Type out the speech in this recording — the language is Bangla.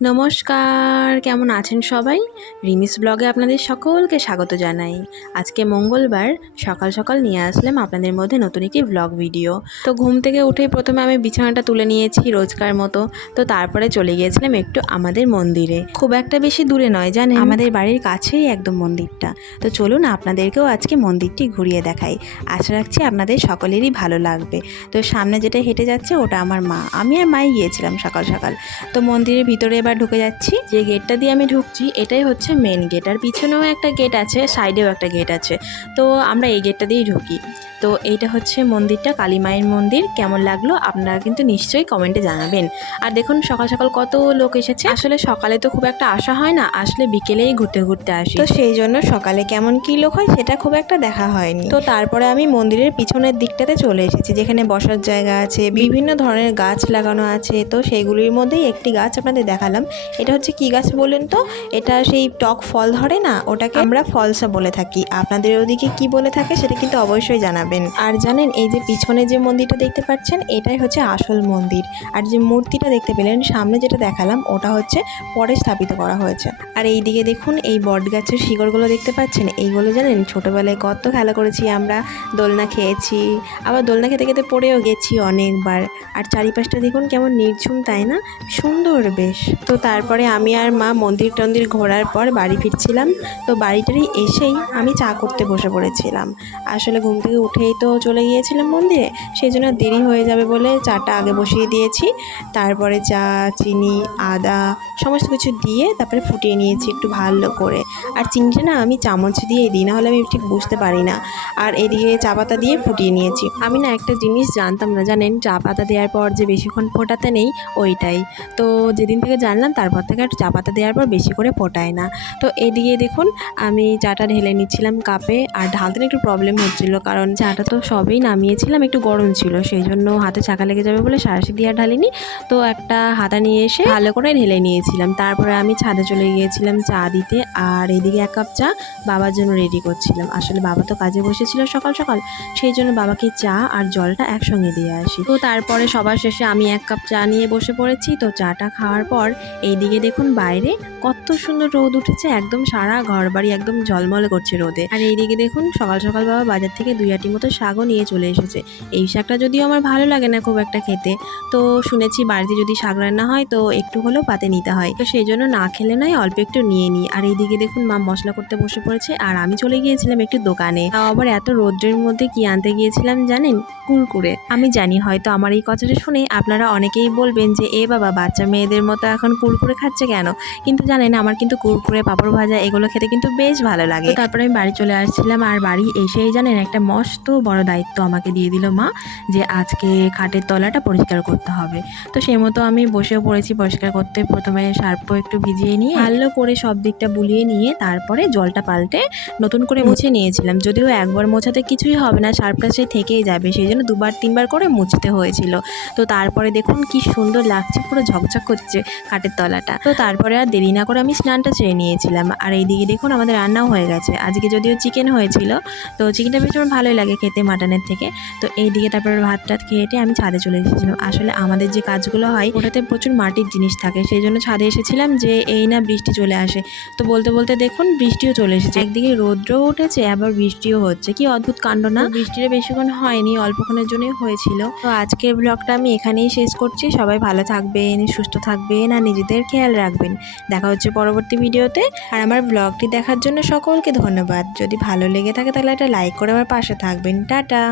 নমস্কার, কেমন আছেন সবাই? রিমিস ব্লগে আপনাদের সকলকে স্বাগত জানাই। আজকে মঙ্গলবার সকাল সকাল নিয়ে আসলাম আপনাদের মধ্যে নতুন একটি ব্লগ ভিডিও। তো ঘুম থেকে উঠেই প্রথমে আমি বিছানাটা তুলে নিয়েছি রোজকার মতো। তো তারপরে চলে গিয়েছিলাম একটু আমাদের মন্দিরে। খুব একটা বেশি দূরে নয় জানেন, আমাদের বাড়ির কাছেই একদম মন্দিরটা। তো চলুন আপনাদেরকেও আজকে মন্দিরটি ঘুরিয়ে দেখাই। আশা রাখছি আপনাদের সকলেরই ভালো লাগবে। তো সামনে যেটা হেঁটে যাচ্ছে ওটা আমার মা, আমি আর মাই গিয়েছিলাম সকাল সকাল। তো মন্দিরের ভিতরে এবার ঢুকে যাচ্ছি। যে গেটটা দিয়ে আমি ঢুকছি এটাই হচ্ছে মেন গেট, আর পিছনেও একটা গেট আছে, সাইডেও একটা গেট আছে। তো আমরা এই গেটটা দিয়েই ঢুকি। তো এইটা হচ্ছে মন্দিরটা, কালী মায়ের মন্দির। কেমন লাগলো আপনারা কিন্তু নিশ্চয়ই কমেন্টে জানাবেন। আর দেখুন সকাল সকাল কত লোক এসেছে। আসলে সকালে তো খুব একটা আসা হয় না, আসলে বিকেলেই ঘুরতে ঘুরতে আসি। তো সেই জন্য সকালে কেমন কী লোক হয় সেটা খুব একটা দেখা হয়নি। তো তারপরে আমি মন্দিরের পিছনের দিকটাতে চলে এসেছি, যেখানে বসার জায়গা আছে, বিভিন্ন ধরনের গাছ লাগানো আছে। তো সেইগুলির মধ্যেই একটি গাছ আপনাদের দেখালাম। এটা হচ্ছে কি গাছ বলেন তো? এটা সেই টক ফল ধরে না, ওটাকে আমরা ফলসা বলে থাকি। আপনাদের ওদিকে কি বলে থাকে সেটা কিন্তু অবশ্যই জানাবেন। আর জানেন, এই যে পিছনে যে মন্দিরটা দেখতে পাচ্ছেন এটাই হচ্ছে আসল মন্দির। আর যে মূর্তিটা দেখতে পেলেন সামনে যেটা দেখালাম ওটা হচ্ছে পরে স্থাপিত করা হয়েছে। আর এই দিকে দেখুন এই বট গাছের শিকড়গুলো দেখতে পাচ্ছেন, এইগুলো জানেন ছোটোবেলায় কত খেলা করেছি আমরা, দোলনা খেয়েছি, আবার দোলনা খেতে খেতে পড়েও গেছি অনেকবার। আর চারিপাশটা দেখুন কেমন নির্ঝুম, তাই না? সুন্দর বেশ। তো তারপরে আমি আর মা মন্দির টন্দির ঘোরার পর বাড়ি ফিরছিলাম। তো বাড়িটারই এসেই আমি চা করতে বসে পড়েছিলাম। আসলে ঘুম থেকে উঠেই তো চলে গিয়েছিলাম মন্দিরে, সেই জন্য দেরি হয়ে যাবে বলে চাটা আগে বসিয়ে দিয়েছি। তারপরে চা, চিনি, আদা সমস্ত কিছু দিয়ে তারপরে ফুটিয়ে নিয়েছি একটু ভালো করে। আর চিনিটা না আমি চামচ দিয়েই দিই, নাহলে আমি ঠিক বুঝতে পারি না। আর এদিকে চা পাতা দিয়ে ফুটিয়ে নিয়েছি। আমি না একটা জিনিস জানতাম না জানেন, চা পাতা দেওয়ার পর যে বেশিক্ষণ ফোটাতে নেই ওইটাই। তো যেদিন থেকে জানলাম তারপর থেকে আর চা পাতা দেওয়ার পর বেশি করে ফোটায় না। তো এদিকে দেখুন আমি চাটা ঢেলে নিচ্ছিলাম কাপে। আর ঢালতে একটু প্রবলেম হচ্ছিলো, কারণ চাটা তো সবেই নামিয়েছিলাম, একটু গরম ছিল, সেই জন্য হাতে চাকা লেগে যাবে বলে সারাশি দিয়ে আর ঢালিনি। তো একটা হাতা নিয়ে এসে ভালো করে ঢেলে নিয়েছিলাম। তারপরে আমি ছাদে চলে গিয়েছিলাম চা দিতে। আর এদিকে এক কাপ চা বাবার জন্য রেডি করছিলাম। আসলে বাবা তো কাজে বসেছিল সকাল সকাল, সেই জন্য বাবাকে চা আর জলটা একসঙ্গে দিয়ে আসি। তো তারপরে সবার শেষে আমি এক কাপ চা নিয়ে বসে পড়েছি। তো চাটা খাওয়ার পর এইদিকে দেখুন বাইরে কত সুন্দর রোদ উঠেছে, একদম সারা ঘর বাড়ি একদম ঝলমলে করছে রোদে। আর এইদিকে দেখুন সকাল সকাল বাবা বাজার থেকে 2 আটি মতো শাকও নিয়ে চলে এসেছে। এই শাকটা যদিও আমার ভালো লাগে না খুব একটা খেতে, তো শুনেছি বাড়িতে যদি শাক রান্না হয় তো একটু হলেও পাতে নিতে হয়, তো সেই জন্য না খেলে নয় অল্প একটু নিয়ে নিই। আর এইদিকে দেখুন মা মশলা করতে বসে পড়েছে, আর আমি চলে গিয়েছিলাম একটু দোকানে। তাও আবার এত রোদ্রের মধ্যে কি আনতে গিয়েছিলাম জানেন? কুরকুরে। আমি জানি হয়তো আমার এই কথাটা শুনে আপনারা অনেকেই বলবেন যে এ বাবা বাচ্চা মেয়েদের মতো এখন কুরকুরে খাচ্ছে কেন, কিন্তু জানেন আমার কিন্তু কুরকুরে, পাঁপড় ভাজা এগুলো খেতে কিন্তু বেশ ভালো লাগে। তারপরে আমি বাড়ি চলে আসছিলাম, আর বাড়ি এসেই জানেন একটা মস্ত বড় দায়িত্ব আমাকে দিয়ে দিল মা, যে আজকে খাটের তলাটা পরিষ্কার করতে হবে। তো সেই মতো আমি বসেও পড়েছি পরিষ্কার করতে। প্রথমে সার্ফও একটু ভিজিয়ে নিয়ে ভালো করে সব দিকটা বুলিয়ে নিয়ে তারপরে জলটা পাল্টে নতুন করে মুছে নিয়েছিলাম। যদিও একবার মোছাতে কিছুই হবে না, সার্ফটা সে থেকেই যাবে, সেই জন্য 2-3 বার করে মুছতে হয়েছিল। তো তারপরে দেখুন কি সুন্দর লাগছে, পুরো ঝকঝক করছে খাটের তলাটা। তো তারপরে আর দেরি না করে আমি স্নানটা সেরে নিয়েছিলাম। আর এইদিকে দেখুন আমাদের রান্নাও হয়ে গেছে। আজকে যদিও চিকেন হয়েছিল, তো চিকেনটা বেশ আমার ভালোই লাগে খেতে মাটনের থেকে। তো এইদিকে তারপরে ভাত টাত খেয়ে আমি ছাদে চলে এসেছিলাম। আসলে আমাদের যে কাজগুলো হয় ওটাতে প্রচুর মাটির জিনিস থাকে, সেই জন্য ছাদে এসেছিলাম যে এই না বৃষ্টি চলে আসে। তো বলতে বলতে দেখুন বৃষ্টিও চলে এসেছে, একদিকে রৌদ্রও উঠেছে আবার বৃষ্টিও হচ্ছে। কি অদ্ভুত কাণ্ড না? বৃষ্টিটা বেশিক্ষণ হয়নি, অল্পক্ষণের জন্যই হয়েছিল। তো আজকের ব্লগটা আমি এখানেই শেষ করছি। সবাই ভালো থাকবেন, সুস্থ থাকবেন, আর নিজেদের খেয়াল রাখবেন। দেখা হচ্ছে পরবর্তী ভিডিওতে। আর আমার ব্লগটি দেখার জন্য সকলকে ধন্যবাদ। যদি ভালো লেগে থাকে তাহলে একটা লাইক করে আমার পাশে থাকবেন। টাটা।